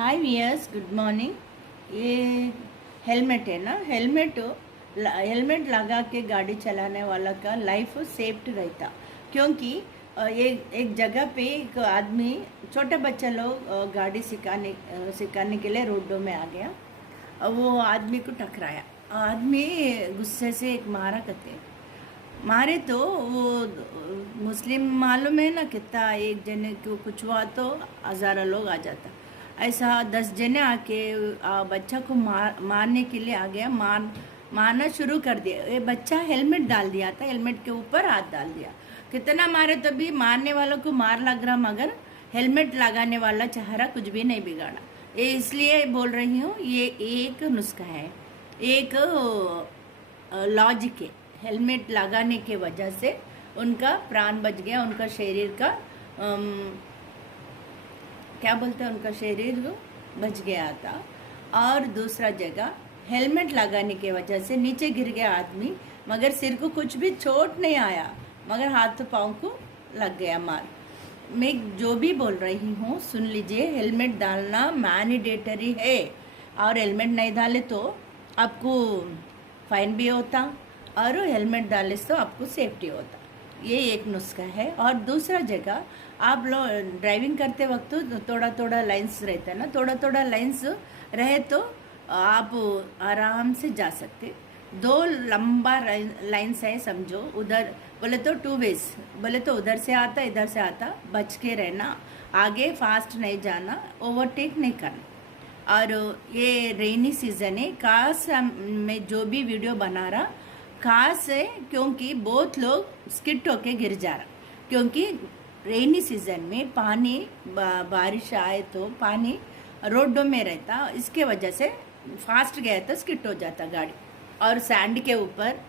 हाय wears, good morning. ये helmet है ना। हेलमेट लगा के गाड़ी चलाने वाला का लाइफ सेफ्ट रहता, क्योंकि एक जगह पे एक आदमी, छोटे बच्चे लोग गाड़ी सिखाने के लिए रोडों में आ गया। वो आदमी को टकराया। आदमी गुस्से से एक मारा करते मारे तो वो मुस्लिम मालूम है ना कितना, एक जने को कुछ हुआ तो हज़ारों लोग आ जाता। ऐसा 10 जने आके बच्चा को मारने के लिए आ गया। मारना शुरू कर दिया। ये बच्चा हेलमेट डाल दिया था, हेलमेट के ऊपर हाथ डाल दिया। कितना मारे तभी मारने वालों को मार लग रहा, मगर हेलमेट लगाने वाला चेहरा कुछ भी नहीं बिगाड़ा। ये इसलिए बोल रही हूँ, ये एक नुस्खा है, एक लॉजिक है। हेलमेट लगाने के वजह से उनका प्राण बच गया, उनका शरीर का क्या बोलते हैं, उनका शरीर बच गया था। और दूसरा जगह हेलमेट लगाने के वजह से नीचे गिर गया आदमी, मगर सिर को कुछ भी चोट नहीं आया, मगर हाथ पाँव को लग गया मार। मैं जो भी बोल रही हूँ सुन लीजिए। हेलमेट डालना मैंडेटरी है, और हेलमेट नहीं डाले तो आपको फाइन भी होता, और हेलमेट डाले तो आपको सेफ्टी होता। ये एक नुस्खा है। और दूसरा जगह आप लोग ड्राइविंग करते वक्त थोड़ा थोड़ा लाइन्स रहता है ना, थोड़ा थोड़ा लाइन्स रहे तो आप आराम से जा सकते। 2 लंबा लाइन्स है समझो, उधर बोले तो 2 वेज, बोले तो उधर से आता इधर से आता, बच के रहना, आगे फास्ट नहीं जाना, ओवरटेक नहीं करना। और ये रेनी सीजन है, काश मैं जो भी वीडियो बना रहा खास है, क्योंकि बहुत लोग स्किट होके गिर जा रहा, क्योंकि रेनी सीजन में पानी बारिश आए तो पानी रोडों में रहता, इसके वजह से फास्ट गया तो स्किट हो जाता गाड़ी। और सैंड के ऊपर,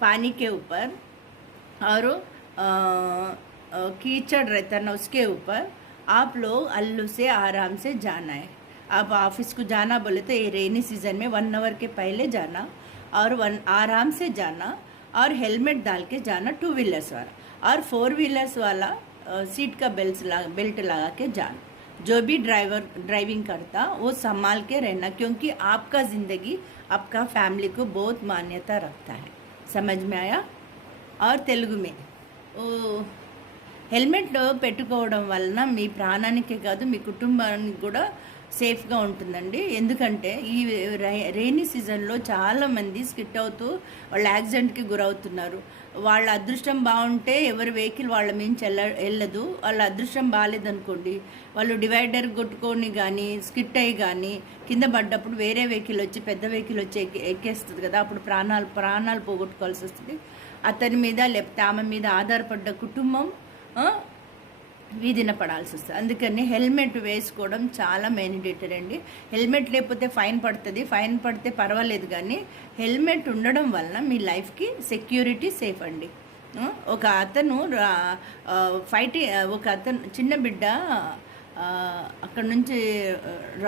पानी के ऊपर, और कीचड़ रहता ना, उसके ऊपर आप लोग अल्लू से आराम से जाना है। आप ऑफिस को जाना बोले तो ये रेनी सीजन में 1 आवर के पहले जाना, और आराम से जाना, और हेलमेट डाल के जाना 2 व्हीलर्स वाला, और 4 व्हीलर्स वाला सीट का बेल्ट लगा के जाना। जो भी ड्राइविंग करता वो संभाल के रहना, क्योंकि आपका ज़िंदगी आपका फैमिली को बहुत मान्यता रखता है। समझ में आया? और తెలుగు में హెల్మెట్ పెట్టుకోవడం వలన మీ ప్రాణానికే కాదు మీ కుటుంబానికి కూడా సేఫ్గా ఉంటుందండి। ఎందుకంటే ఈ రెయినీ సీజన్లో చాలామంది స్కిట్ అవుతూ వాళ్ళు యాక్సిడెంట్కి గురవుతున్నారు। వాళ్ళ అదృష్టం బాగుంటే ఎవరి వెహికల్ వాళ్ళ మించి వెళ్ళదు, వాళ్ళ అదృష్టం బాగాలేదనుకోండి, వాళ్ళు డివైడర్ కొట్టుకొని కానీ స్కిట్ అయ్యి కానీ కింద పడ్డప్పుడు వేరే వెహికల్ వచ్చి, పెద్ద వెహికల్ వచ్చి ఎక్కేస్తుంది కదా, అప్పుడు ప్రాణాలు పోగొట్టుకోవాల్సి వస్తుంది। అతని మీద లేకపోతే ఆమె మీద ఆధారపడ్డ కుటుంబం వీధిన పడాల్సి వస్తుంది। అందుకని హెల్మెట్ వేసుకోవడం చాలా మ్యాండేటరీ అండి। హెల్మెట్ లేకపోతే ఫైన్ పడుతుంది, ఫైన్ పడితే పర్వాలేదు, కానీ హెల్మెట్ ఉండడం వలన మీ లైఫ్కి సెక్యూరిటీ సేఫ్ అండి। ఒక అతను ఒక అతను చిన్న బిడ్డ అక్కడ నుంచి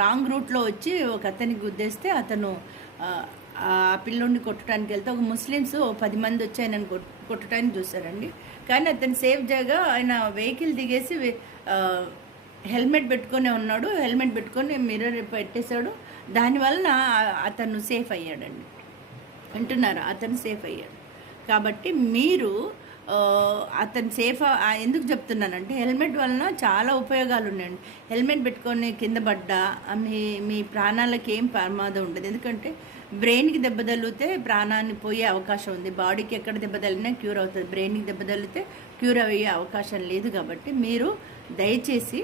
రాంగ్ రూట్లో వచ్చి ఒక అతనికి గుద్దేస్తే అతను ఆ పిల్లోడిని కొట్టడానికి వెళ్తే ఒక ముస్లిమ్స్ 10 మంది వచ్చి ఆయనను కొట్టడానికి చూశారండి, కానీ అతను సేఫ్ జగా ఆయన వెహికల్ దిగేసి హెల్మెట్ పెట్టుకొని ఉన్నాడు, హెల్మెట్ పెట్టుకొని మిర్రర్ పెట్టేశాడు, దానివలన అతను సేఫ్ అయ్యాడండి। అంటున్నారు అతను సేఫ్ అయ్యాడు। కాబట్టి మీరు అతను సేఫ్ ఎందుకు చెప్తున్నానంటే, హెల్మెట్ వలన చాలా ఉపయోగాలు ఉన్నాయండి। హెల్మెట్ పెట్టుకొని కింద పడ్డా మీ ప్రాణాలకు ఏం ప్రమాదం ఉండదు, ఎందుకంటే బ్రెయిన్కి దెబ్బ తగిలితే ప్రాణాన్ని పోయే అవకాశం ఉంది। బాడీకి ఎక్కడ దెబ్బ తగిలినా క్యూర్ అవుతుంది, బ్రెయిన్కి దెబ్బ తగిలితే క్యూర్ అయ్యే అవకాశం లేదు। కాబట్టి మీరు దయచేసి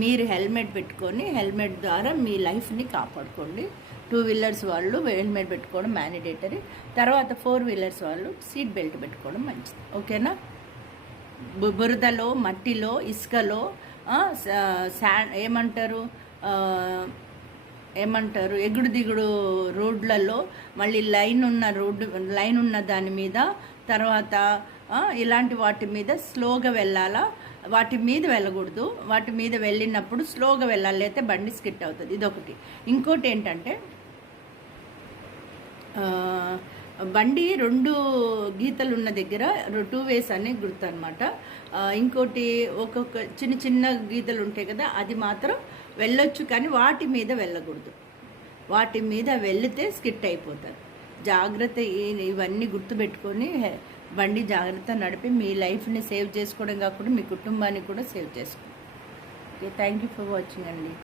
మీరు హెల్మెట్ పెట్టుకొని, హెల్మెట్ ద్వారా మీ లైఫ్ని కాపాడుకోండి। 2 వీలర్స్ వాళ్ళు హెల్మెట్ పెట్టుకోవడం మ్యాండేటరీ, తర్వాత 4 వీలర్స్ వాళ్ళు సీట్ బెల్ట్ పెట్టుకోవడం మంచిది, ఓకేనా? బురదలో, మట్టిలో, ఇసుకలో, ఏమంటారు ఎగుడు దిగుడు రోడ్లలో, మళ్ళీ లైన్ ఉన్న దాని మీద, తర్వాత ఇలాంటి వాటి మీద స్లోగా వెళ్ళాలా, వాటి మీద వెళ్ళకూడదు, వాటి మీద వెళ్ళినప్పుడు స్లోగా వెళ్ళాలి, అయితే బండి స్కిట్ అవుతుంది, ఇదొకటి। ఇంకోటి ఏంటంటే బండి 2 గీతలు ఉన్న దగ్గర 2 వేస్ అనే గుర్తు అనమాట। ఇంకోటి ఒక్కొక్క చిన్న చిన్న గీతలు ఉంటాయి కదా, అది మాత్రం వెళ్ళొచ్చు, కానీ వాటి మీద వెళ్ళకూడదు. వాటి మీద వెళితే స్కిట్ అయిపోతారు. జాగ్రత్త, ఇవన్నీ గుర్తుపెట్టుకొని బండి జాగ్రత్త నడిపి మీ లైఫ్ని సేవ్ చేసుకోవడం కాకుండా మీ కుటుంబాన్ని కూడా సేవ్ చేసుకోండి. Okay, thank you for watching అండి.